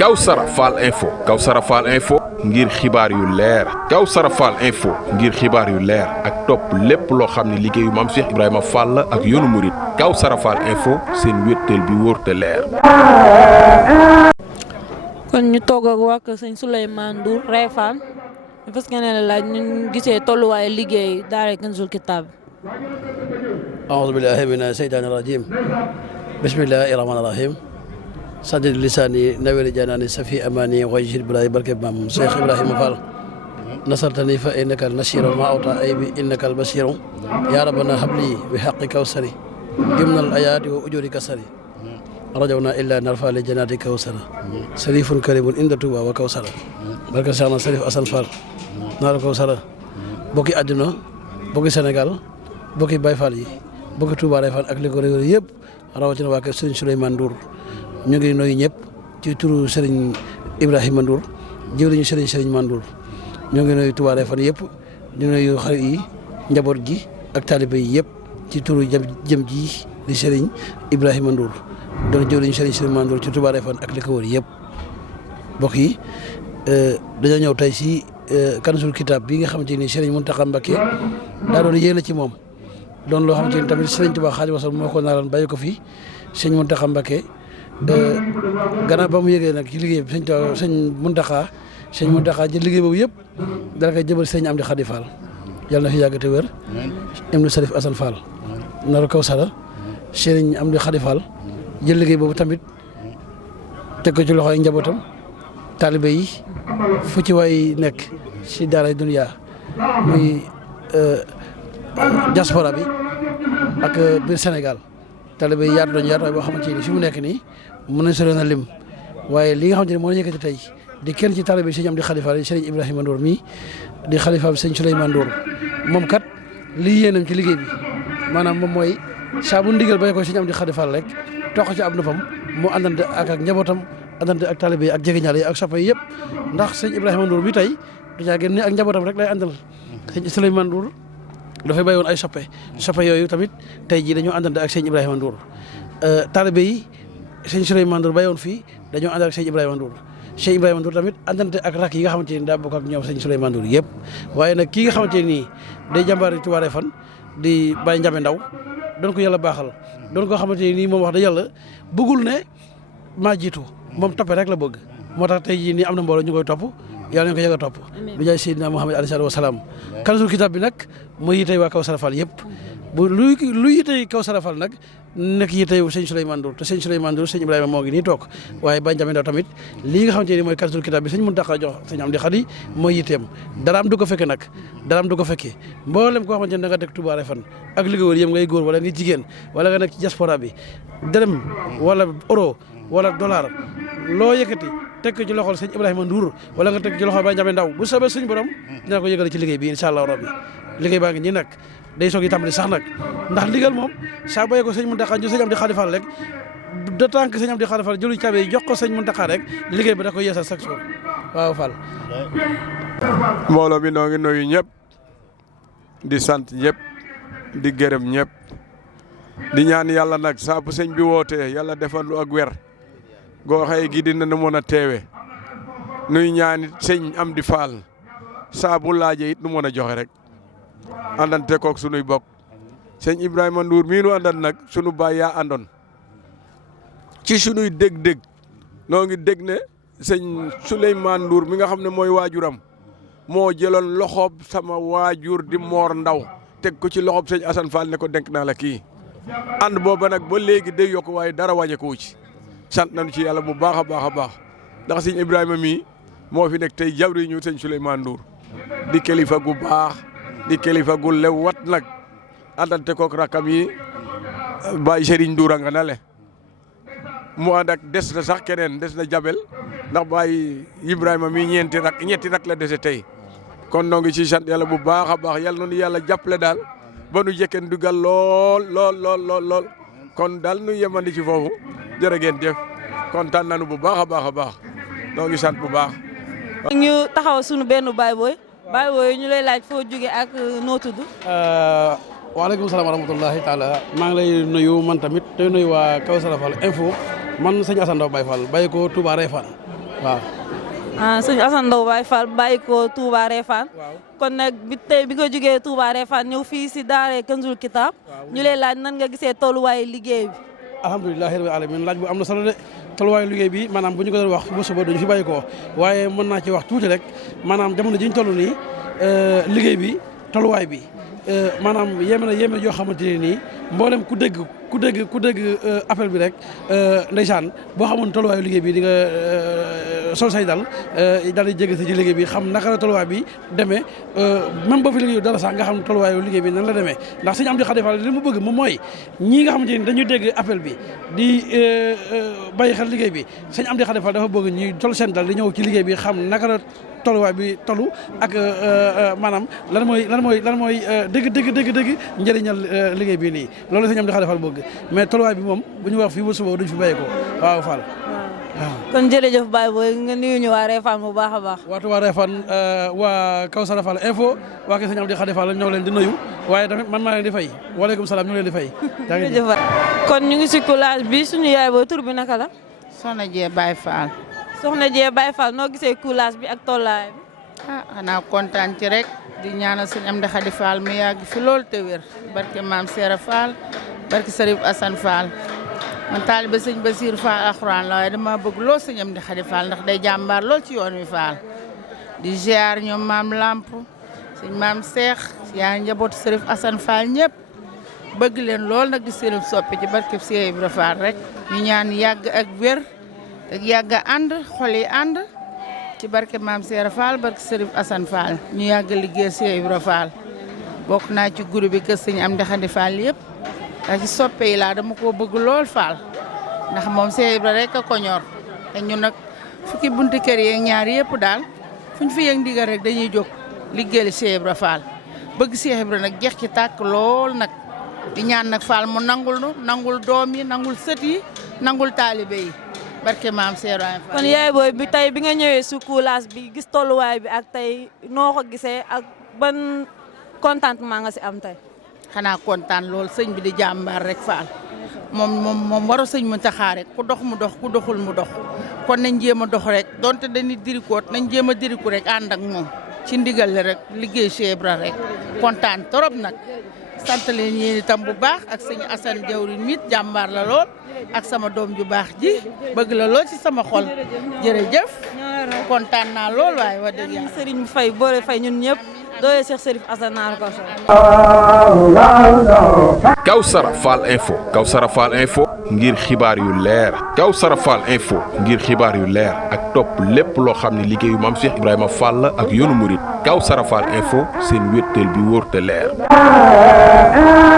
Kawsara Fall Info ngir xibaar yu leer Kawsara Fall Info ngir xibaar yu leer ak topp lépp loo xam ne liggéeyu Maam Cheikh Ibrahima Fall la ak yoonu murit Kawsara Fall Info seen wéttal bi wóor te leer. kon ñu toog ak waa kër sëñ Souleymane Ndour Réfane ñu fas yéene la laaj ñu gisee tolluwaayu liggéey daara Kanzul Kitab. أعوذ بالله من الشيطان الرجيم بسم الله الرحمن الرحيم سدد لساني نوير جناني سفي أماني وجهد بلاي بركة مام شيخ إبراهيم فال نصرتني فإنك النصير ما أوطى أيبي إنك البصير يا ربنا هب لي بحق كوثري ضمن الآيات وأجور كسري رجونا إلا نرفع لجنات كوثر سريف كريم عند توبة وكوثر بركة سيدنا سريف أسان فال نار كوثر بوكي أدنى بوكي سنغال بوكي باي فال bokki Touba Réfane ak li ko réew yëpp rawatina waa kër Serigne Souleymane Ndour ñu ngi nuyu ñëpp ci turu Serigne Ibrahima Ndour jëwriñu Serigne Mandour ñu ngi nuyu Touba Réfane yëpp di nuyu xarit yi njaboot gi ak taalibe yi yëpp ci turu jëm ji di Serigne Ibrahima Ndour doon jëwriñu Serigne Mandour ci Touba Réfane ak li ko wër yëpp mbokk yi dañoo ñëw tey si Kanzul Kitab bi nga xamante ni Serigne Mountakha Mbacké daa doon yéene ci moom. doon loo xamante ni tamit Sëriñ Tuubaa Xaadimu Rasuul moo ko naaroon bàyyi ko fi sëñ Muntaxa Mbakke gannaaw ba mu yëgee nag ci liggéey bi sëñ Muntaxa jël liggéey boobu yëpp dara koy jëbal sëñ Amdi Xadi Fall yàlla na fi yàgg te wér ibnu Sarif Asan Fall naru Kawsara sëriñ Amdi Xadi Fall jël liggéey boobu tamit teg ko ci loxoy njabootam taalibe yi fu ci waay nekk si daaray duniya muy diaspora bi ak biir Sénégal talibé yi yaatu waaye boo xamante ni fi mu nekk nii mën nañ sori na lim waaye li nga xamante ni moo yëkkati tey di kenn ci talibé yi sëñ am di xalifa yi sëriñ Ibrahima Ndour mii di xalifa bi sëñ Souleymane Ndour moom kat lii yéenam ci liggéey bi maanaam moom mooy saa bu ndigal bay ko sëñ am di xalifa rek toq ci ab nopam mu àndante ak njabootam àndante ak talibé yi ak jegeñaale yi ak soppe yi yëpp ndax sëñ Ibrahima Ndour mi tey du caa génn ak njabootam rek lay àndal sëñ Souleymane Ndour dafay bàyyi woon ay soppe yooyu tamit tey jii dañoo àndante ak sëñ Ibrahima Ndour taalibe yi sëñ Souleymane Ndour bàyyi woon fii dañoo ànd ak sëñ Ibrahima Ndour tamit àndante ak rak yi nga xamante ni daa bokk ak ñoom sëñ Souleymane Ndour yëpp waaye nag kii nga xamante nii day jàmbaari Touba Réfane di Baye Ndiame Ndaw doon ko yàlla baaxal doon ko xamante nii moom wax da yàlla bëggul ne maa jiitu moom toppe rek la bëgg moo tax tey jii nii am na mbooloo ñu koy topp yàlla nañu ko yàgg a topp bi jaay Seydina Muhammad alayhi salaatu wa salaam Kanzul Kitab bi nag mooy yitey waa Kawsara Fall yëpp bu lu yitey Kawsara Fall nag nekk yitey sëñ Souleymane Ndour te sëñ Souleymane Ndour sëñ Ibrahima moo ngi nii toog waaye Baye Ndiame Ndaw tamit lii nga xamante ni mooy Kanzul Kitab bi sëñ Muntaxa jox sëñ Amdi Xadi mooy yiteem daraam du ko fekke nag daraam du ko fekke mboolem koo xamante ni da nga dëkk Touba Réfane ak li nga wër yëpp ngay góor wala nga jigéen wala nga nekk ci diaspora bi dërëm wala euro wala dollar loo yëkkati teg ko ci loxol sëñ Ibrahima Ndour wala nga teg ci loxol Baye Ndiame Ndaw bu soobee suñ borom dina ko yëgale ci liggéey bi incha allah rabbi liggéey baa ngi nii nag day soog yi tàmbali sax nag ndax ndigal moom saa bàyyi ko sëñ Muntaxa ñu sëñ Amdi Xadi Fall rek de tant que sëñ Amdi Xadi Fall jëlu caabi yi jox ko sëñ Muntaxa rek liggéey bi da ko yeesal chaque jour waaw Fall. mbooloo bi noo ngi nuyu ñëpp di sant ñëpp di gërëm ñëpp di ñaan yàlla nag saa bu sëñ bi wootee yàlla defal lu ak wer goo xëy gi dina mën a teewe nuy ñaanit sëñ Amdi Fall saa bu laaje it nu mën a joxe rek àndante kook sunuy bokk sëñ Ibrahima Ndour mii nu àndan nag sunu baay yaa àndoon ci sunuy dégg-dégg noo ngi dégg ne sëñ Souleymane Ndour mi nga xam ne mooy waajuram moo jëloon loxoob sama waajur di Moor Ndaw teg ko ci loxoob sëñ Assane Fall ne ko denk naa la kii ànd booba nag ba léegi day yokk waaye dara wàññeeku ci sant nañu ci yàlla bu baax a baax a baax ndax sëñ Ibrahima mii moo fi nekk tey jawriñu sëñ Souleymane Ndour di kilifa gu baax di kilifa gu lew wat nag àndante kook rakam yi Baye Serigne Ndour a nga na le mu ànd ak des na sax keneen des na jabel ndax Baye Ibrahima mii ñetti rak la dese tey kon noo ngi ci sant yàlla bu baax a baax yàlla noonu yàlla jàppale daal ba nu jëkken dugal lool kon daal nu yemandi ci foofu jërë ngeen jëf kontaan nañu bu baax a baax a baax noo ngi sant bu baax. ñu taxaw sunu benn baay booy ñu lay laaj foo jóge ak noo tudd. waaleykum salaam wa rahmatullahi taala maa ngi lay nuyu man tamit tey nuyu waa Kawsara Fall Info man sëñ Assane Ndaw Baye Fall bàyyi ko Touba Refane waaw. sëñ Assane Ndaw Baye Fall bàyyi ko Touba Refane. kon nag tey bi nga jógee Touba Refane ñëw fii si daara Kanzul Kitab ñu lay laaj nan nga gisee tolluwaayu liggéey bi. alhamdulilah rabbil alamin laaj bu am na solo de tolluwaayu liggéey bi maanaam bu ñu ko doon wax bu suba duñu fi bàyyi ko waaye mën naa ci wax tuuti rek maanaam jamono ji ñu toll nii liggéey bi tolluwaay bi maanaam yéeme na yoo xamante ne nii mboolem ku dégg appel bi rek ndeysaan boo xamoon tolluwaayu liggéey bi di nga sol say daal di jege sa ci liggéey bi xam naka la tolluwaay bi demee même boo fi liggéey dara sax nga xam tolluwaayu liggéey bi nan la demee ndax sëñ Amdi Khady Fall li mu bëgg moom mooy ñii nga xamante ni dañuy dégg appel bi di bàyyi xel liggéey bi sëñ Amdi Khady Fall dafa bëgg ñuy tol seen dal di ñëw ci liggéey bi xam naka la tolluwaay bi tollu ak maanaam lan mooy dëgg njëriñal liggéey bi nii loolu sëñ Amdi Khady Fall bëgg mais tolluwaay bi moom bu ñu wax fii ba suba duñ fi bàyyi ko waaw Fall. waaw kon jërëjëf Baye Boye nga nuyu ñu waa Refane bu baax a baax. waa Refane waa Kawsara Fall info waa kër sëñ Amdi Khady Fall ñoo leen di nuyu waaye tamit man maa leen di fay waaleykum salaam ñu leen di fay. jërëjëf kon ñu ngi si coulage bi suñu yaay booy tur bi naka la. Soxna Jee Baye Fall. Soxna Jee Baye Fall noo gisee coulage bi ak tollaay bi. xanaa kontaan ci rek di ñaanal sëñ Amdi Khady Fall mu yàgg fi loolu te wér barke maam Seera Fall barke Serif Assane Fall man taaliba sëñ Basir Fall alxuraan la waaye dama bëgg lool sëñ Amdi Khady Fall ndax day jàmbaar lool ci yoon wi Fall di ziar ñoom maam Lamp sëñ maam Seex yaa njabootu Serif Assane Fall ñëpp bëgg leen lool nag di seen soppi ci barke Cheikh Ibra Fall rek ñu ñaan yàgg ak wér ak yàgg a ànd xol yi ànd ci barke maam Seera Fall barke Serif Assane Fall ñu yàgg liggéey Cheikh Ibra Fall bokk naa ci groupe bi kër sëñ Amdi Khady Fall yëpp ndax ci soppe yi laa dama koo bëgg lool Fall ndax moom Cheikh Ibra rek a ko ñor te ñun nag fukki bunti kër yeeg ñaar yëpp daal fu ñu fi yëg ndigal rek dañuy jóg liggéeyal Cheikh Ibra Fall bëgg Cheikh Ibra nag jeex ci tàkk lool nag di ñaan nag Fall mu nangul doom yi nangul sët yi nangul taalibe yi barke maam Seera Fall. kon yaay booy bi tey bi nga ñëwee su coulage bi gis tolluwaay bi ak tey noo ko gisee ak ban contentement nga si am tey. xanaa kontaan lool sëñ bi di jàmbaar rek Fall moom waru sëñ mu taxaa rek ku dox mu dox ku doxul mu dox kon nañ jéem a dox rek donte dañuy dirikoot nañ jéem a diriku rek ànd ak moom ci ndigal rek liggéey Cheikh Ibra rek kontaan trop nag sant leen yéen itam bu baax ak sëñ Assane jawrin mit jàmbaar la lool ak sama doom ju baax ji bëgg la lool ci sama xol jërëjëf kontaan naa lool waaye wax dëgg yàlla Serigne Faye boole Faye ñun ñëpp doole Cheikh Serif Assane naar ko Kawsara Fall info Kawsara Fall info ngir xibaar yu leer Kawsara Fall info ngir xibaar yu leer ak topp lépp loo xam ne liggéeyu maam Cheikh Ibrahima Fall ak yoonu murit Kawsara Fall info seen wéttal bi wóor te leer